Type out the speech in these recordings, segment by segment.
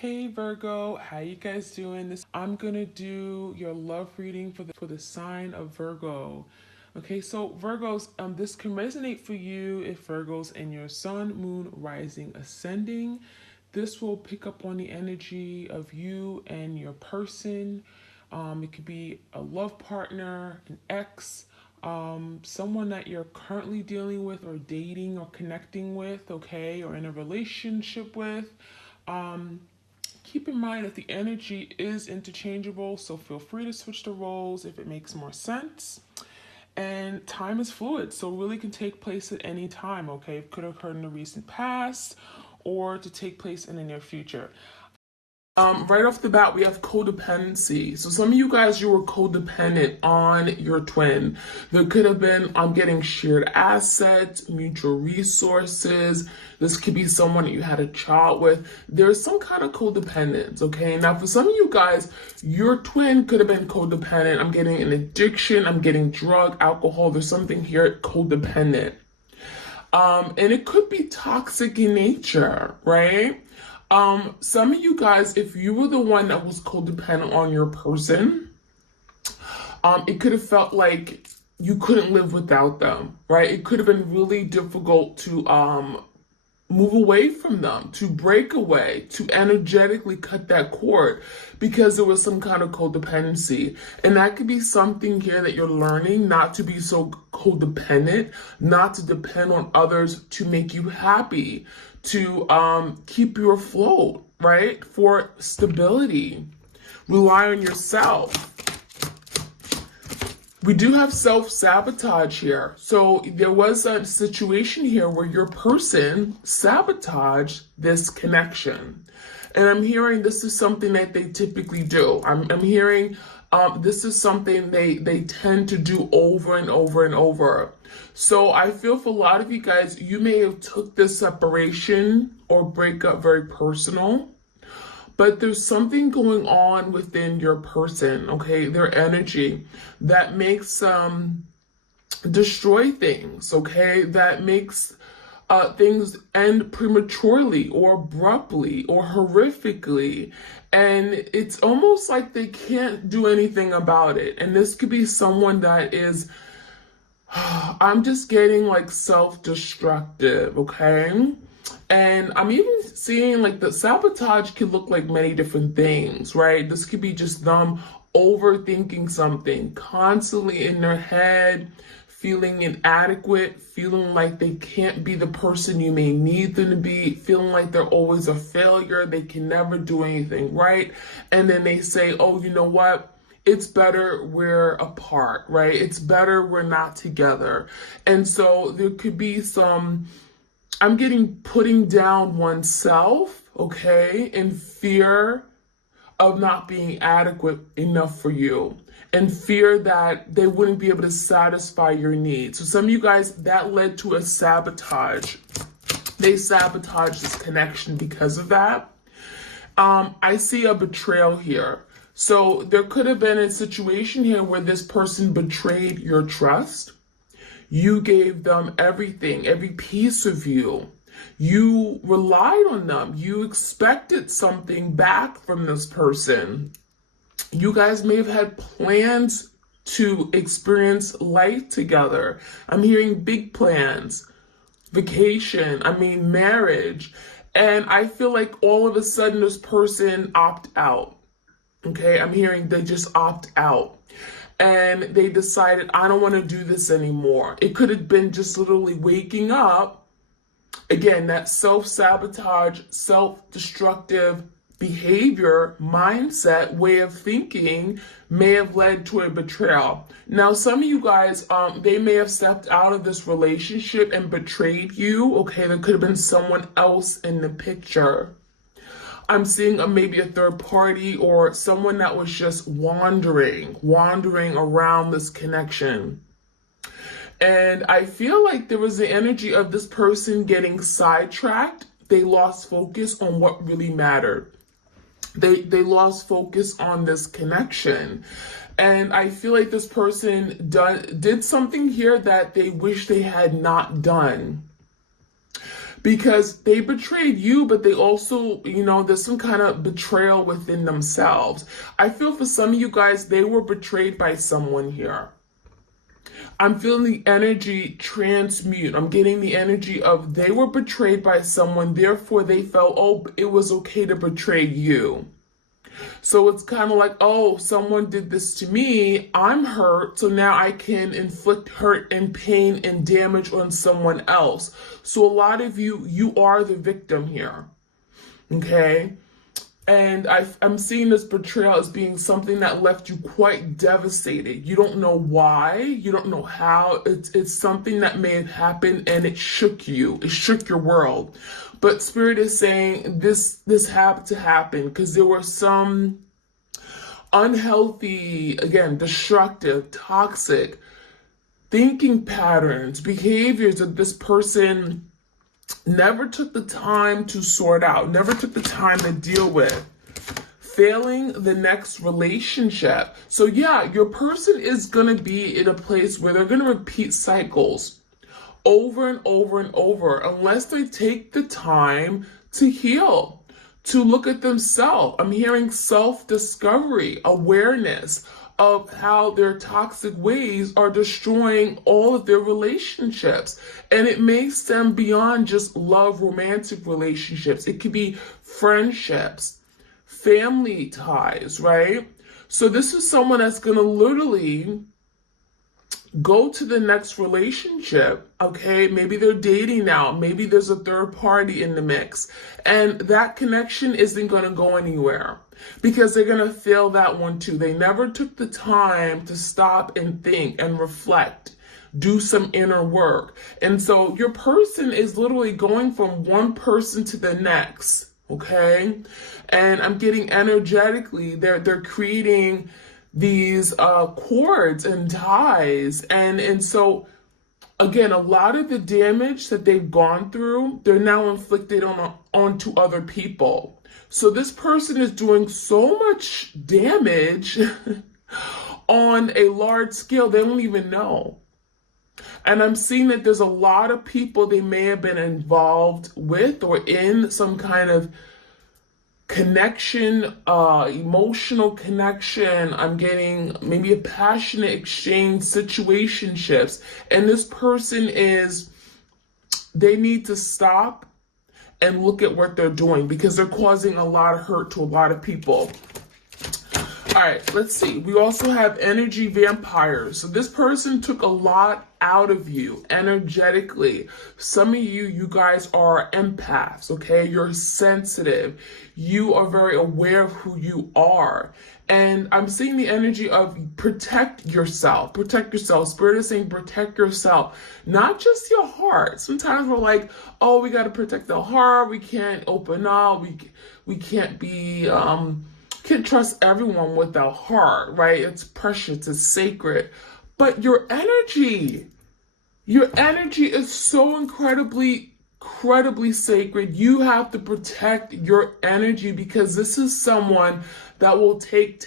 Hey Virgo, how you guys doing? I'm gonna do your love reading for the sign of Virgo. Okay, so Virgos, this can resonate for you if Virgos in your sun, moon, rising, ascending. This will pick up on the energy of you and your person. It could be a love partner, an ex, someone that you're currently dealing with or dating or connecting with, okay, or in a relationship with. Um, Keep in mind that the energy is interchangeable, so feel free to switch the roles if it makes more sense. And time is fluid, so really can take place at any time, okay? It could occur in the recent past or to take place in the near future. Right off the bat, we have codependency. So some of you guys, you were codependent on your twin. There could have been getting shared assets, mutual resources. This could be someone that you had a child with. There's some kind of codependence, okay? Now, for some of you guys, your twin could have been codependent. I'm getting an addiction. I'm getting drug, alcohol. There's something here codependent. And it could be toxic in nature, right? Some of you guys, if you were the one that was codependent on your person, it could have felt like you couldn't live without them, right? It could have been really difficult to move away from them, to break away, to energetically cut that cord because there was some kind of codependency. And that could be something here that you're learning, not to be so codependent, not to depend on others to make you happy, to keep you afloat, right? For stability. Rely on yourself. We do have self-sabotage here. So there was a situation here where your person sabotaged this connection. And I'm hearing this is something that they typically do. I'm hearing this is something they tend to do over and over and over. So I feel for a lot of you guys, you may have took this separation or breakup very personal. But there's something going on within your person, okay, their energy that makes destroy things, okay, that makes things end prematurely or abruptly or horrifically. And it's almost like they can't do anything about it. And this could be someone that is, I'm just getting like self-destructive, okay? And I'm even seeing like the sabotage could look like many different things, right? This could be just them overthinking something, constantly in their head, feeling inadequate, feeling like they can't be the person you may need them to be, feeling like they're always a failure, they can never do anything right. And then they say, oh, you know what? It's better we're apart, right? It's better we're not together. And so there could be some, I'm getting putting down oneself, okay, in fear of not being adequate enough for you, and fear that they wouldn't be able to satisfy your needs. So some of you guys, that led to a sabotage. They sabotaged this connection because of that. I see a betrayal here. So there could have been a situation here where this person betrayed your trust. You gave them everything, every piece of you. You relied on them. You expected something back from this person. You guys may have had plans to experience life together. I'm hearing big plans, vacation, marriage. And I feel like all of a sudden this person opt out. Okay, I'm hearing they just opt out. And they decided, I don't want to do this anymore. It could have been just literally waking up. Again, that self-sabotage, self-destructive behavior, mindset, way of thinking may have led to a betrayal. Now, some of you guys, they may have stepped out of this relationship and betrayed you. Okay, there could have been someone else in the picture. I'm seeing maybe a third party or someone that was just wandering around this connection. And I feel like there was the energy of this person getting sidetracked. They lost focus on what really mattered. They lost focus on this connection. And I feel like this person did something here that they wish they had not done. because they betrayed you, but they also, there's some kind of betrayal within themselves. I feel for some of you guys, they were betrayed by someone here. I'm feeling the energy transmute. I'm getting the energy of they were betrayed by someone, therefore they felt, oh, it was okay to betray you. So it's kind of like, oh, someone did this to me, I'm hurt, so now I can inflict hurt and pain and damage on someone else. So a lot of you are the victim here, okay? And I'm seeing this betrayal as being something that left you quite devastated. You don't know why, you don't know how. It's something that may have happened and it shook you. It shook your world. But Spirit is saying this had to happen because there were some unhealthy, again, destructive, toxic thinking patterns, behaviors that this person never took the time to sort out, never took the time to deal with. Failing the next relationship. So yeah, your person is going to be in a place where they're going to repeat cycles over and over and over unless they take the time to heal, to look at themselves. I'm hearing self-discovery, awareness of how their toxic ways are destroying all of their relationships. And it may stem beyond just love, romantic relationships. It could be friendships, family ties, right? So this is someone that's going to literally go to the next relationship, okay? Maybe they're dating now. Maybe there's a third party in the mix. And that connection isn't going to go anywhere because they're going to fail that one too. They never took the time to stop and think and reflect, do some inner work. And so your person is literally going from one person to the next, okay? And I'm getting energetically, they're creating these cords and ties. And so, again, a lot of the damage that they've gone through, they're now inflicted onto other people. So this person is doing so much damage on a large scale, they don't even know. And I'm seeing that there's a lot of people they may have been involved with or in some kind of connection, emotional connection. I'm getting maybe a passionate exchange, situationships. And this person they need to stop and look at what they're doing because they're causing a lot of hurt to a lot of people. All right, let's see. We also have energy vampires. So this person took a lot out of you energetically. Some of you guys are empaths, okay? You're sensitive. You are very aware of who you are. And I'm seeing the energy of protect yourself. Protect yourself. Spirit is saying protect yourself. Not just your heart. Sometimes we're like, oh, we got to protect the heart. We can't open up. We can't be... can't trust everyone with their heart, right? It's precious, it's sacred. But your energy is so incredibly sacred. You have to protect your energy because this is someone that will take.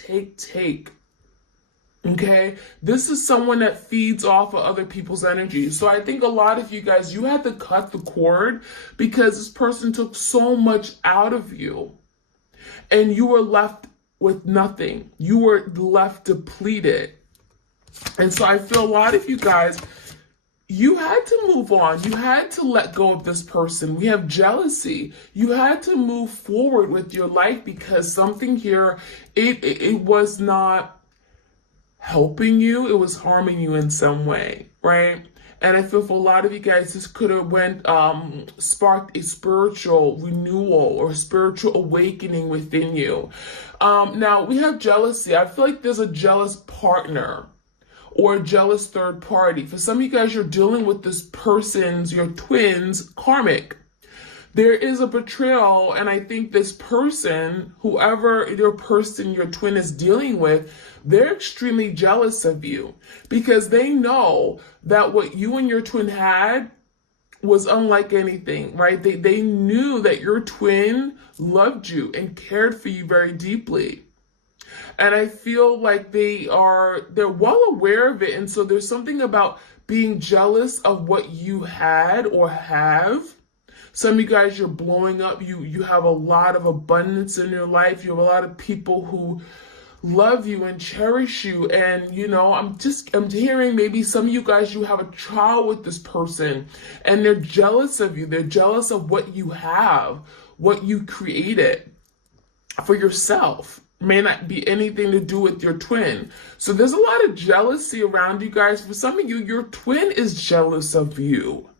Okay? This is someone that feeds off of other people's energy. So I think a lot of you guys, you had to cut the cord because this person took so much out of you. And you were left with nothing. You were left depleted. And so I feel a lot of you guys, you had to move on. You had to let go of this person. We have jealousy. You had to move forward with your life because something here, it was not helping you. It was harming you in some way, right? And I feel for a lot of you guys, this could have sparked a spiritual renewal or spiritual awakening within you. Now, we have jealousy. I feel like there's a jealous partner or a jealous third party. For some of you guys, you're dealing with this person's, your twins, karmic. There is a betrayal, and I think this person, whoever your twin is dealing with, they're extremely jealous of you because they know that what you and your twin had was unlike anything, right? They knew that your twin loved you and cared for you very deeply. And I feel like they're well aware of it. And so there's something about being jealous of what you had or have. Some of you guys, you're blowing up. You have a lot of abundance in your life. You have a lot of people who love you and cherish you. And, you know, I'm hearing maybe some of you guys, you have a child with this person and they're jealous of you. They're jealous of what you have, what you created for yourself. May not be anything to do with your twin. So there's a lot of jealousy around you guys. For some of you, your twin is jealous of you.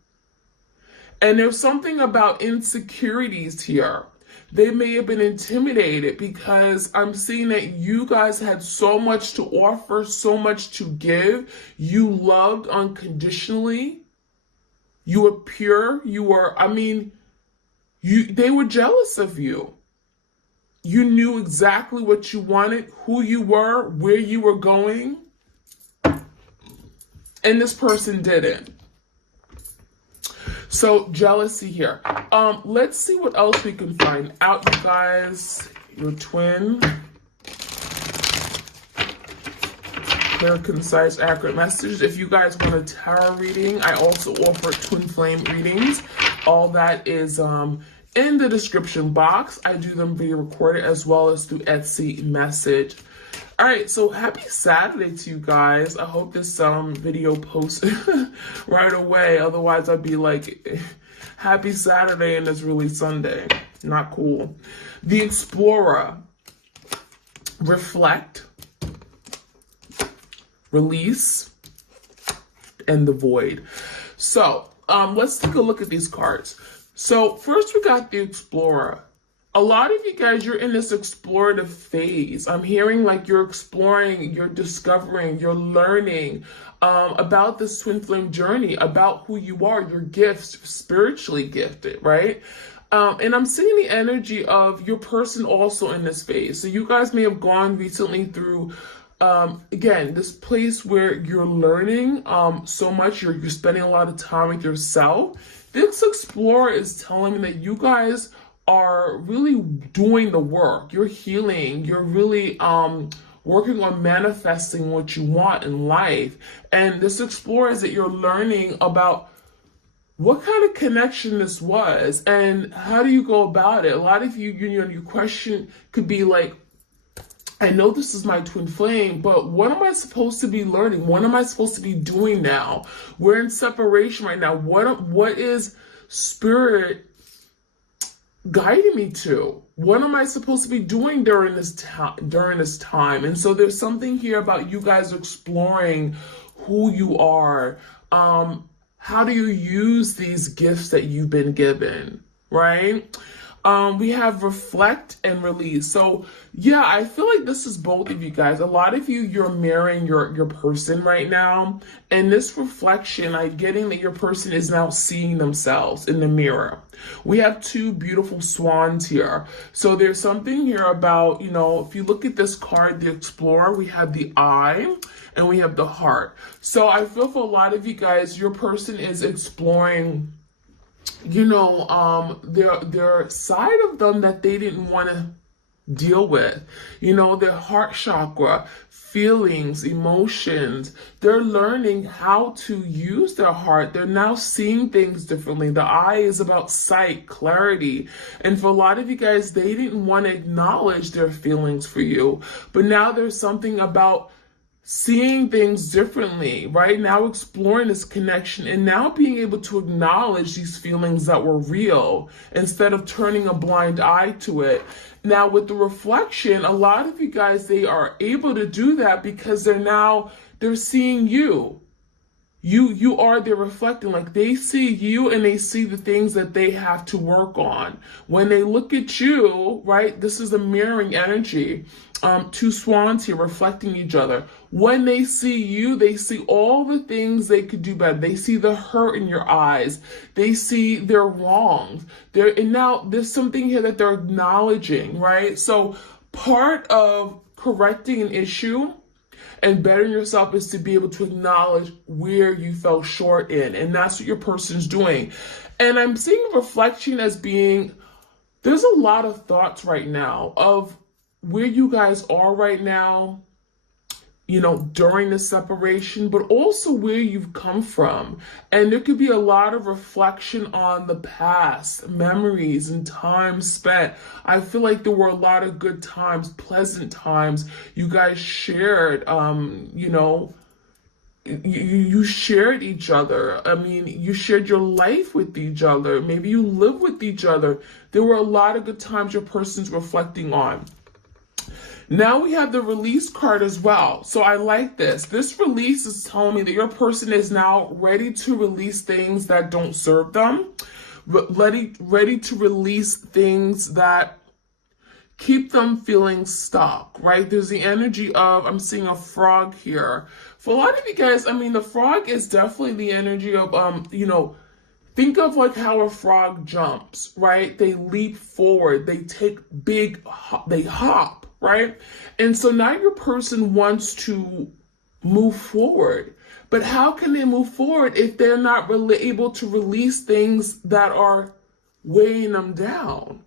And there's something about insecurities here. They may have been intimidated because I'm seeing that you guys had so much to offer, so much to give. You loved unconditionally. You were pure. They were jealous of you. You knew exactly what you wanted, who you were, where you were going. And this person didn't. So jealousy here. Let's see what else we can find out, you guys. Your twin. Clear, concise, accurate messages. If you guys want a tarot reading, I also offer twin flame readings. All that is in the description box. I do them via recorded as well as through Etsy message. All right, so happy Saturday to you guys. I hope this video posts right away. Otherwise, I'd be like, happy Saturday and it's really Sunday. Not cool. The Explorer. Reflect. Release. And the Void. So, let's take a look at these cards. So, first we got the Explorer. A lot of you guys, you're in this explorative phase. I'm hearing like you're exploring, you're discovering, you're learning about this twin flame journey, about who you are, your gifts, spiritually gifted, right? And I'm seeing the energy of your person also in this phase. So you guys may have gone recently through, again, this place where you're learning so much, you're spending a lot of time with yourself. This Explorer is telling me that you guys are really doing the work. You're healing. You're really working on manifesting what you want in life. And this Explorer is that you're learning about what kind of connection this was and how do you go about it. A lot of you, your question could be like, I know this is my twin flame, but what am I supposed to be learning? What am I supposed to be doing now? We're in separation right now. What is spirit guiding me to? What am I supposed to be doing during this time? And so there's something here about you guys exploring who you are. How do you use these gifts that you've been given, right? We have reflect and release. So yeah, I feel like this is both of you guys. A lot of you, you're mirroring your person right now. And this reflection, I'm getting that your person is now seeing themselves in the mirror. We have two beautiful swans here. So there's something here about, if you look at this card, the Explorer, we have the eye and we have the heart. So I feel for a lot of you guys, your person is exploring their side of them that they didn't want to deal with, their heart chakra, feelings, emotions. They're learning how to use their heart. They're now seeing things differently. The eye is about sight, clarity. And for a lot of you guys, they didn't want to acknowledge their feelings for you. But now there's something about seeing things differently, right? Now exploring this connection and now being able to acknowledge these feelings that were real instead of turning a blind eye to it. Now with the reflection, a lot of you guys, they are able to do that because they're seeing you. You are, they're reflecting, like they see you and they see the things that they have to work on. When they look at you, right, this is a mirroring energy. Two swans here reflecting each other. When they see you, they see all the things they could do better. They see the hurt in your eyes. They see their wrongs. And now there's something here that they're acknowledging, right? So part of correcting an issue and bettering yourself is to be able to acknowledge where you fell short in. And that's what your person's doing. And I'm seeing reflection as being, there's a lot of thoughts right now of where you guys are right now. during the separation, but also where you've come from. And there could be a lot of reflection on the past, memories and time spent. I feel like there were a lot of good times, pleasant times. You guys shared, you shared each other. I mean, you shared your life with each other. Maybe you live with each other. There were a lot of good times your person's reflecting on. Now we have the release card as well. So I like this. This release is telling me that your person is now ready to release things that don't serve them, ready to release things that keep them feeling stuck, right? There's the energy of, I'm seeing a frog here. For a lot of you guys, I mean, the frog is definitely the energy of, think of like how a frog jumps, right? They leap forward, they take they hop, right? And so now your person wants to move forward. But how can they move forward if they're not really able to release things that are weighing them down?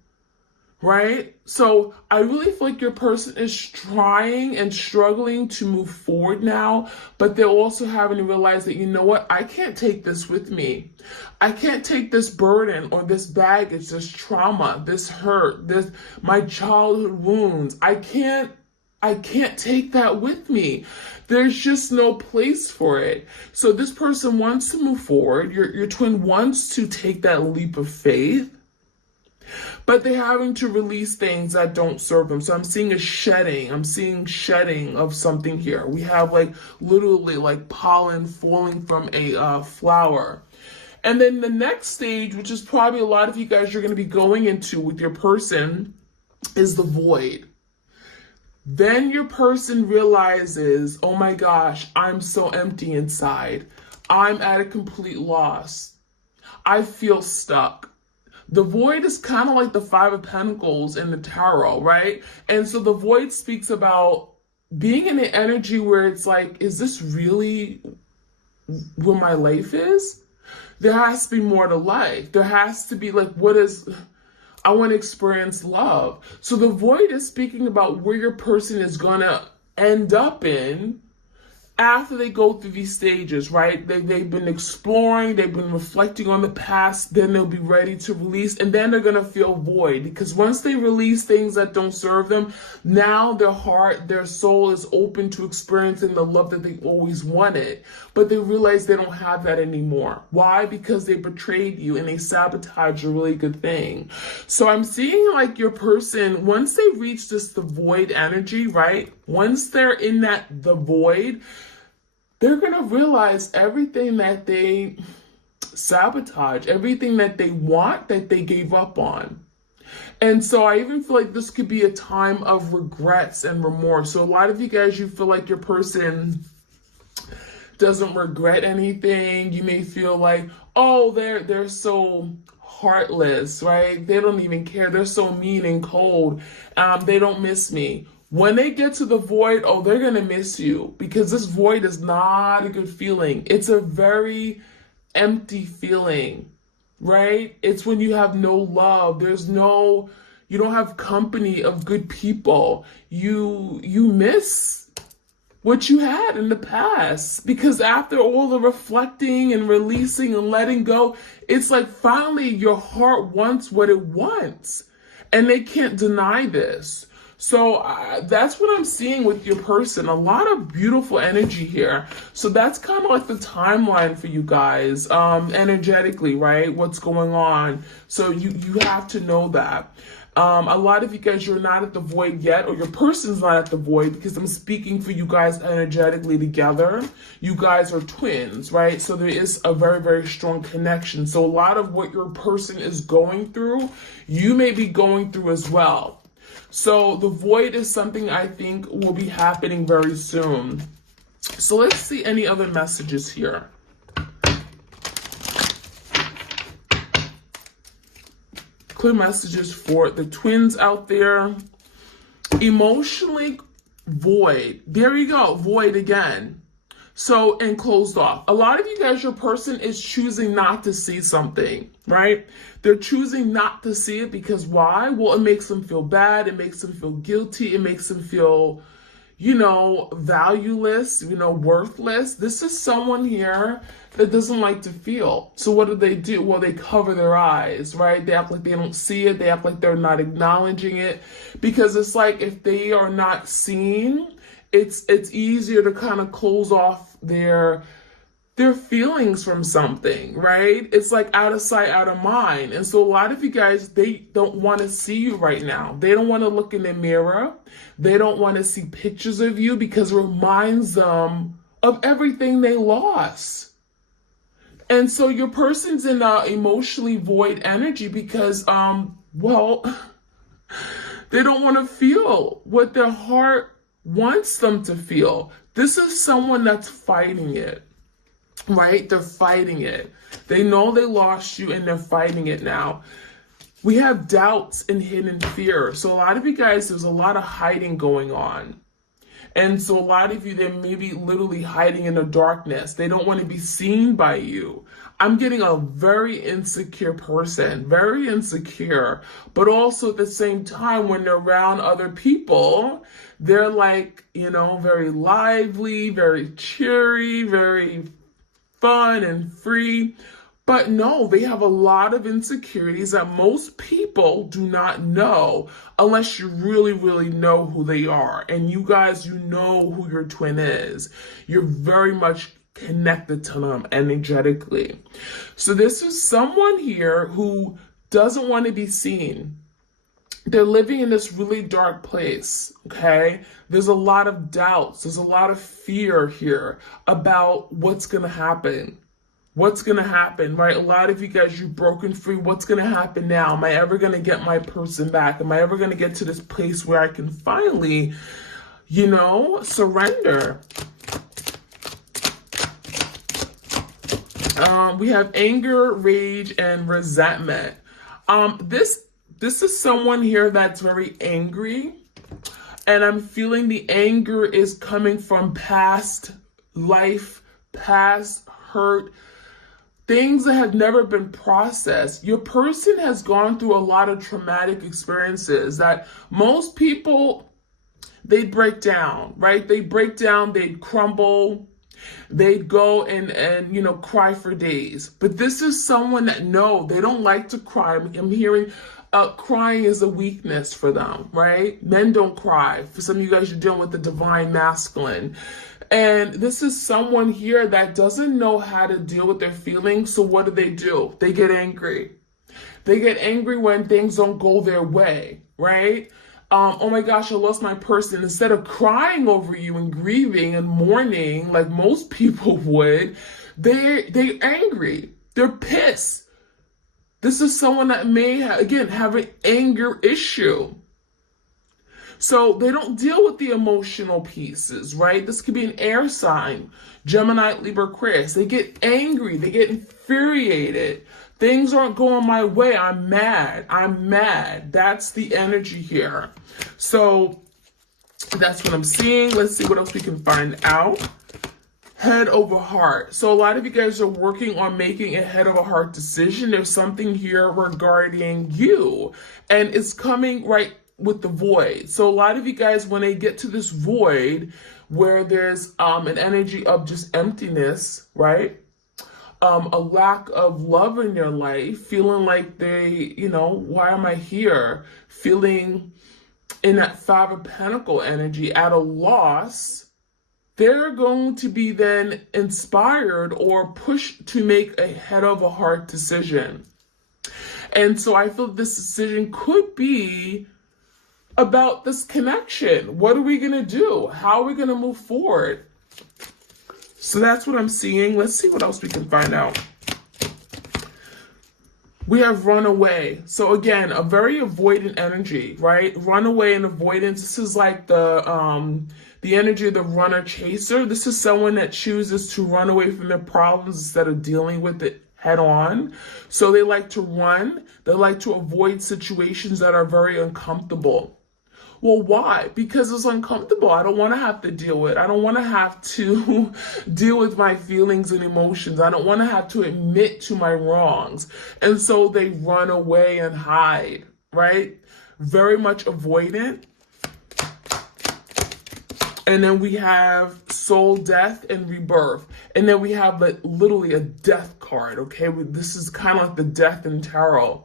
Right? So I really feel like your person is trying and struggling to move forward now, but they're also having to realize that, you know what, I can't take this with me. I can't take this burden or this baggage, this trauma, this hurt, my childhood wounds. I can't take that with me. There's just no place for it. So this person wants to move forward. Your twin wants to take that leap of faith, but they're having to release things that don't serve them. So I'm seeing a shedding. I'm seeing shedding of something here. We have like literally like pollen falling from a flower. And then the next stage, which is probably a lot of you guys are going to be going into with your person, is the void. Then your person realizes, oh my gosh, I'm so empty inside. I'm at a complete loss. I feel stuck. The void is kind of like the Five of Pentacles in the tarot, right? And so the void speaks about being in an energy where it's like, is this really where my life is? There has to be more to life. There has to be like, I want to experience love. So the void is speaking about where your person is going to end up in after they go through these stages, right? They've been exploring, they've been reflecting on the past, then they'll be ready to release, and then they're going to feel void. Because once they release things that don't serve them, now their heart, their soul is open to experiencing the love that they always wanted. But they realize they don't have that anymore. Why? Because they betrayed you and they sabotaged a really good thing. So I'm seeing like your person, once they reach the void energy, right? Once they're in the void, they're going to realize everything that they sabotage, everything that they want, that they gave up on. And so I even feel like this could be a time of regrets and remorse. So a lot of you guys, you feel like your person doesn't regret anything. You may feel like, oh, they're so heartless, right? They don't even care. They're so mean and cold. They don't miss me. When they get to the void, oh, they're going to miss you, because this void is not a good feeling. It's a very empty feeling, right? It's when you have no love. You don't have company of good people. You miss what you had in the past, because after all the reflecting and releasing and letting go, it's like finally your heart wants what it wants, and they can't deny this. So that's what I'm seeing with your person. A lot of beautiful energy here. So that's kind of like the timeline for you guys, energetically, right? What's going on. So you have to know that. A lot of you guys, you're not at the void yet, or your person's not at the void, because I'm speaking for you guys energetically together. You guys are twins, right? So there is a very, very strong connection. So a lot of what your person is going through, you may be going through as well. So the void is something I think will be happening very soon. So let's see any other messages here. Clear messages for the twins out there. Emotionally void. There you go. Void again. So, and closed off. A lot of you guys, your person is choosing not to see something, right? They're choosing not to see it because why? Well, it makes them feel bad. It makes them feel guilty. It makes them feel, valueless, worthless. This is someone here that doesn't like to feel. So what do? Well, they cover their eyes, right? They act like they don't see it. They act like they're not acknowledging it, because it's like if they are not seen, it's easier to kind of close off their feelings from something, right? It's like out of sight, out of mind. And so a lot of you guys, they don't want to see you right now. They don't want to look in the mirror. They don't want to see pictures of you because it reminds them of everything they lost. And so your person's in a emotionally void energy because, well, they don't want to feel what their heart wants them to feel. This is someone that's fighting it. Right? They're fighting it. They know they lost you and they're fighting it now. We have doubts and hidden fear. So a lot of you guys, there's a lot of hiding going on. And so a lot of you, they may be literally hiding in the darkness. They don't want to be seen by you. I'm getting a very insecure person, very insecure, but also at the same time, when they're around other people, they're like, very lively, very cheery, very fun and free. But no, they have a lot of insecurities that most people do not know unless you really, really know who they are. And you guys, you know who your twin is. You're very much connected to them energetically. So this is someone here who doesn't want to be seen. They're living in this really dark place, okay? There's a lot of doubts. There's a lot of fear here about what's going to happen. What's going to happen, right? A lot of you guys, you've broken free. What's going to happen now? Am I ever going to get my person back? Am I ever going to get to this place where I can finally, surrender? We have anger, rage, and resentment. This is someone here that's very angry, and I'm feeling the anger is coming from past life, past hurt, things that have never been processed. Your person has gone through a lot of traumatic experiences that most people, they break down, right? They break down, they'd crumble, they'd go and cry for days. But this is someone that, no, they don't like to cry. I'm hearing crying is a weakness for them, right? Men don't cry. For some of you guys, you're dealing with the divine masculine. And this is someone here that doesn't know how to deal with their feelings. So what do? They get angry. They get angry when things don't go their way, right? Oh my gosh, I lost my person. Instead of crying over you and grieving and mourning like most people would, they're angry. They're pissed. This is someone that may, have an anger issue. So they don't deal with the emotional pieces, right? This could be an air sign, Gemini, Libra, Aquarius. They get angry. They get infuriated. Things aren't going my way. I'm mad. That's the energy here. So that's what I'm seeing. Let's see what else we can find out. Head over heart. So a lot of you guys are working on making a head over heart decision. There's something here regarding you, and it's coming right with the void. So a lot of you guys, when they get to this void where there's an energy of just emptiness, right? A lack of love in their life, feeling like they, why am I here? Feeling in that Five of Pentacles energy at a loss. They're going to be then inspired or pushed to make a head over heart decision. And so I feel this decision could be about this connection. What are we going to do? How are we going to move forward? So that's what I'm seeing. Let's see what else we can find out. We have runaway. So again, a very avoidant energy, right? Runaway and avoidance. This is like the energy of the runner chaser. This is someone that chooses to run away from their problems instead of dealing with it head on. So they like to run. They like to avoid situations that are very uncomfortable. Well, why? Because it's uncomfortable. I don't want to have to deal with it. I don't want to have to deal with my feelings and emotions. I don't want to have to admit to my wrongs. And so they run away and hide, right? Very much avoidant. And then we have soul death and rebirth. And then we have like literally a death card, okay? This is kind of like the death in tarot.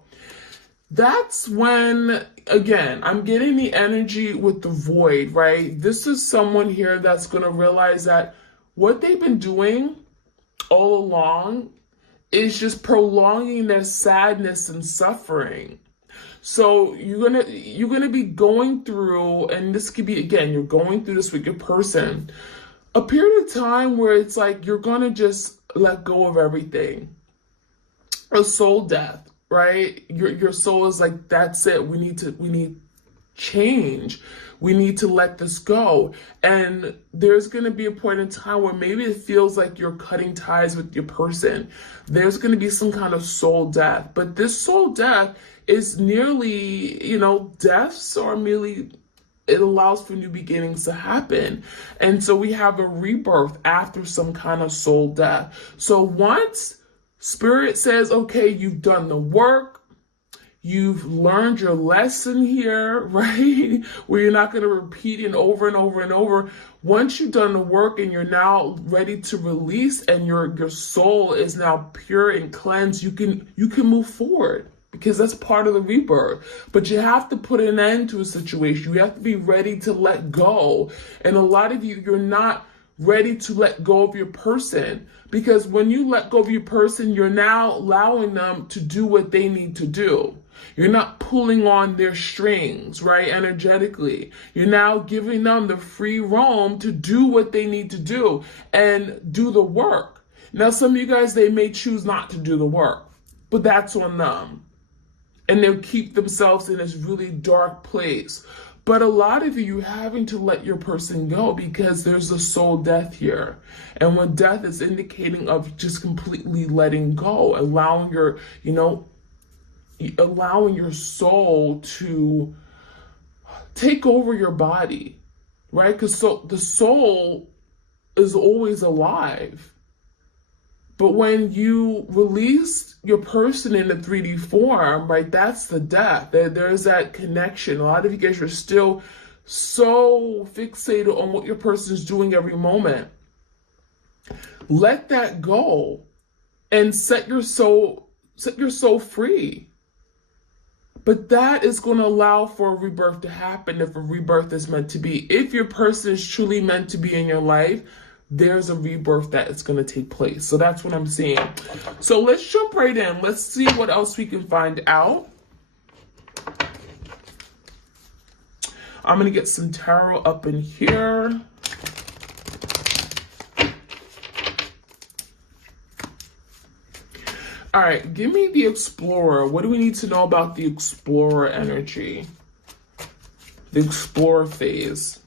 That's when, again, I'm getting the energy with the void, right? This is someone here that's going to realize that what they've been doing all along is just prolonging their sadness and suffering. So you're gonna be going through, and this could be, again, you're going through this with your person, a period of time where it's like you're gonna just let go of everything. A soul death, right? Your soul is like, that's it. We need change. We need to let this go. And there's going to be a point in time where maybe it feels like you're cutting ties with your person. There's going to be some kind of soul death. But this soul death is nearly, deaths are merely, it allows for new beginnings to happen. And so we have a rebirth after some kind of soul death. So once Spirit says, okay, you've done the work, you've learned your lesson here, right? Where you're not going to repeat it over and over and over. Once you've done the work and you're now ready to release, and your soul is now pure and cleansed, you can move forward, because that's part of the rebirth. But you have to put an end to a situation. You have to be ready to let go. And a lot of you're not ready to let go of your person, because when you let go of your person, you're now allowing them to do what they need to do. You're not pulling on their strings, right? Energetically. You're now giving them the free roam to do what they need to do and do the work. Now, some of you guys, they may choose not to do the work, but that's on them. And they'll keep themselves in this really dark place. But a lot of you having to let your person go, because there's a soul death here. And when death is indicating of just completely letting go, allowing your soul to take over your body, right? Because the soul is always alive. But when you release your person in the 3D form, right, that's the death. There's that connection. A lot of you guys are still so fixated on what your person is doing every moment. Let that go and set your soul free. But that is going to allow for a rebirth to happen if a rebirth is meant to be. If your person is truly meant to be in your life, there's a rebirth that is going to take place. So that's what I'm seeing. So let's jump right in. Let's see what else we can find out. I'm going to get some tarot up in here. All right, give me the Explorer. What do we need to know about the Explorer energy? The Explorer phase.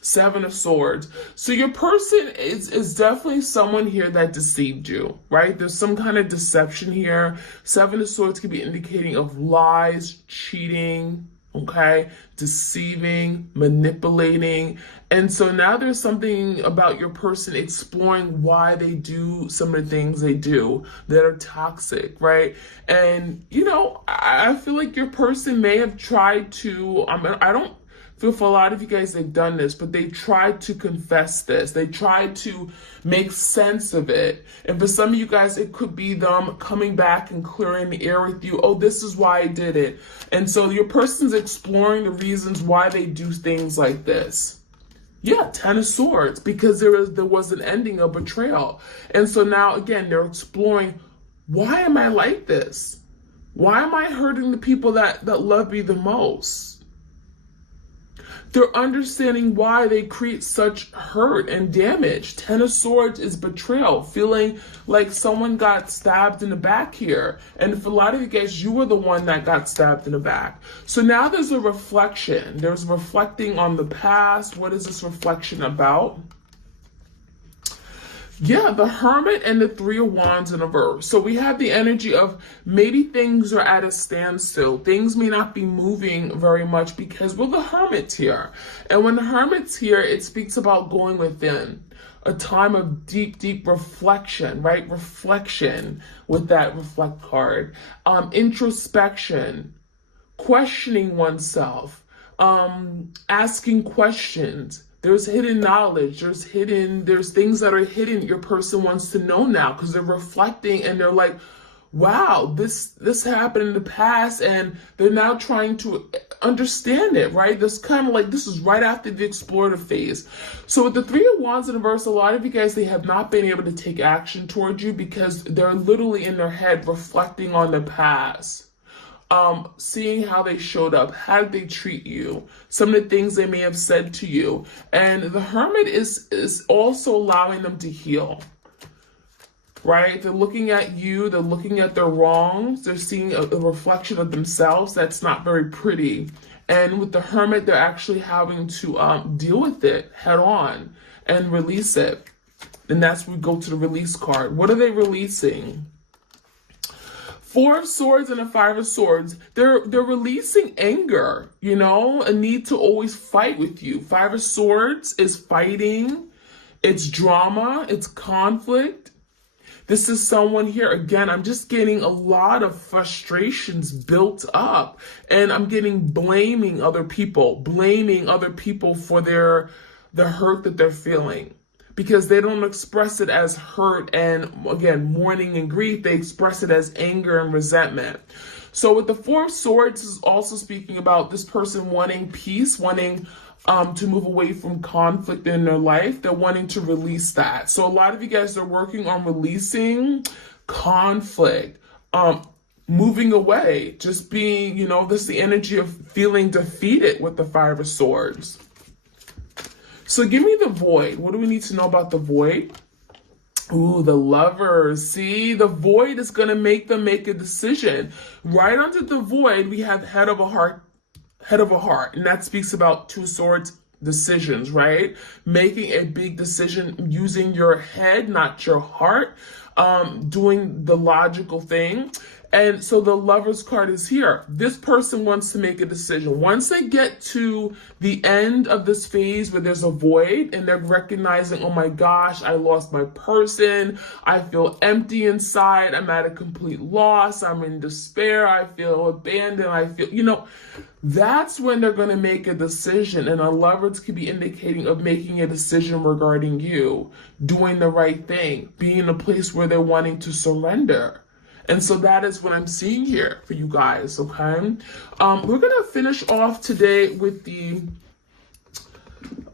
Seven of Swords. So your person is definitely someone here that deceived you, right? There's some kind of deception here. Seven of Swords could be indicating of lies, cheating, okay? Deceiving, manipulating. And so now there's something about your person exploring why they do some of the things they do that are toxic, right? And, I feel like your person may have tried to, I don't feel for a lot of you guys, they've done this, but they tried to confess this. They tried to make sense of it. And for some of you guys, it could be them coming back and clearing the air with you. Oh, this is why I did it. And so your person's exploring the reasons why they do things like this. Yeah, Ten of Swords, because there was an ending of betrayal. And so now, again, they're exploring, why am I like this? Why am I hurting the people that love me the most? They're understanding why they create such hurt and damage. Ten of Swords is betrayal, feeling like someone got stabbed in the back here. And for a lot of you guys, you were the one that got stabbed in the back. So now there's a reflection. There's reflecting on the past. What is this reflection about? Yeah, the Hermit and the Three of Wands in reverse. So we have the energy of maybe things are at a standstill. Things may not be moving very much because, well, the Hermit's here. And when the Hermit's here, it speaks about going within. A time of deep, deep reflection, right? Reflection with that reflect card. Introspection. Questioning oneself. Asking questions. There's hidden knowledge. There's things that are hidden your person wants to know now, because they're reflecting and they're like, wow, this happened in the past, and they're now trying to understand it, right? This kind of like, this is right after the explorative phase. So with the Three of Wands in reverse, a lot of you guys, they have not been able to take action towards you because they're literally in their head reflecting on the past. Seeing how they showed up, how did they treat you, some of the things they may have said to you. And the Hermit is also allowing them to heal, right? They're looking at you, they're looking at their wrongs, they're seeing a reflection of themselves that's not very pretty. And with the Hermit, they're actually having to deal with it head on and release it. And that's where we go to the release card. What are they releasing? Four of Swords and a Five of Swords. They're releasing anger, you know, a need to always fight with you. Five of Swords is fighting, it's drama, it's conflict. This is someone here, again, I'm just getting a lot of frustrations built up, and I'm getting blaming other people for the hurt that they're feeling. Because they don't express it as hurt and, again, mourning and grief. They express it as anger and resentment. So with the Four of Swords is also speaking about this person wanting peace, wanting to move away from conflict in their life. They're wanting to release that. So a lot of you guys are working on releasing conflict, moving away, just being, you know, this is the energy of feeling defeated with the Five of Swords. So give me the Void. What do we need to know about the Void? Ooh, the Lovers. See, the Void is going to make them make a decision. Right under the Void, we have Head of a Heart. And that speaks about Two Swords decisions, right? Making a big decision using your head, not your heart, doing the logical thing. And so the Lovers card is here. This person wants to make a decision. Once they get to the end of this phase where there's a void and they're recognizing, oh my gosh, I lost my person. I feel empty inside. I'm at a complete loss. I'm in despair. I feel abandoned. I feel, you know, that's when they're going to make a decision. And a Lovers could be indicating of making a decision regarding you, doing the right thing, being in a place where they're wanting to surrender. And so that is what I'm seeing here for you guys, okay? We're going to finish off today with the,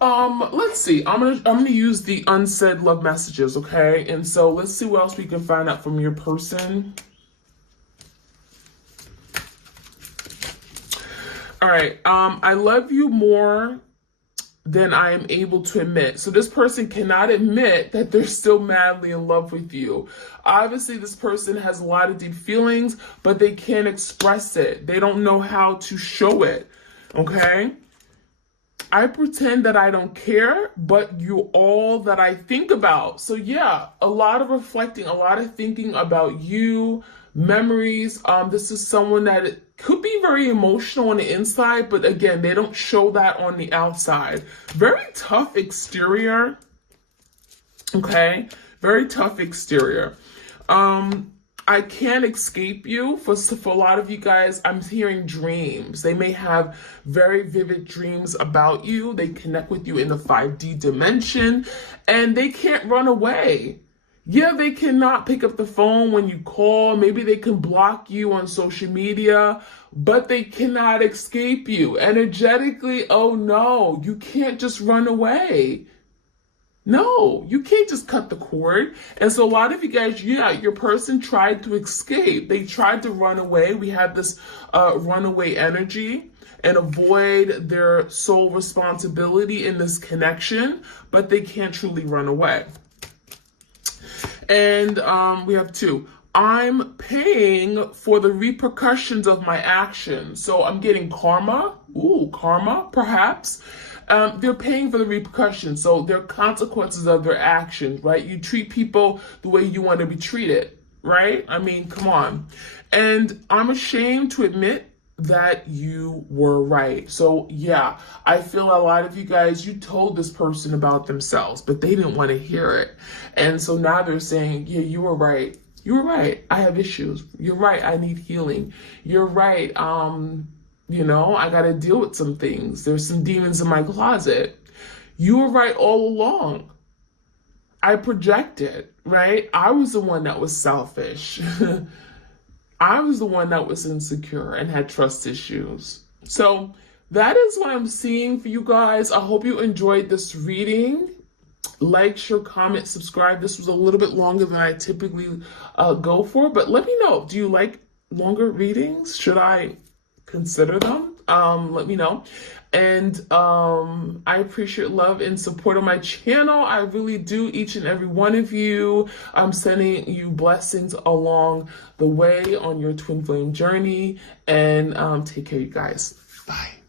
let's see. I'm gonna use the unsaid love messages, okay? And so let's see what else we can find out from your person. All right, I love you more than I am able to admit. So this person cannot admit that they're still madly in love with you. Obviously, this person has a lot of deep feelings, but they can't express it. They don't know how to show it, okay? I pretend that I don't care, but you're all that I think about. So yeah, a lot of reflecting, a lot of thinking about you, memories. This is someone that could be very emotional on the inside, but again, they don't show that on the outside. Very tough exterior. Okay, very tough exterior. I can't escape you. For a lot of you guys, I'm hearing dreams. They may have very vivid dreams about you. They connect with you in the 5D dimension, and they can't run away. Yeah, they cannot pick up the phone when you call. Maybe they can block you on social media, but they cannot escape you. Energetically, oh no, you can't just run away. No, you can't just cut the cord. And so a lot of you guys, yeah, your person tried to escape. They tried to run away. We have this runaway energy and avoid their sole responsibility in this connection, but they can't truly run away. And we have two. I'm paying for the repercussions of my actions. So I'm getting karma. Ooh, karma, perhaps. They're paying for the repercussions. So there are consequences of their actions, right? You treat people the way you want to be treated, right? I mean, come on. And I'm ashamed to admit that you were right. So yeah, I feel a lot of you guys, you told this person about themselves, but they didn't want to hear it. And so now they're saying, yeah, you were right. You were right. I have issues. You're right. I need healing. You're right. You know, I got to deal with some things. There's some demons in my closet. You were right all along. I projected, right? I was the one that was selfish. I was the one that was insecure and had trust issues. So that is what I'm seeing for you guys. I hope you enjoyed this reading. Like, share, comment, subscribe. This was a little bit longer than I typically go for, but let me know. Do you like longer readings? Should I consider them? Let me know. And I appreciate love and support on my channel. I really do, each and every one of you. I'm sending you blessings along the way on your twin flame journey. And take care, you guys. Bye.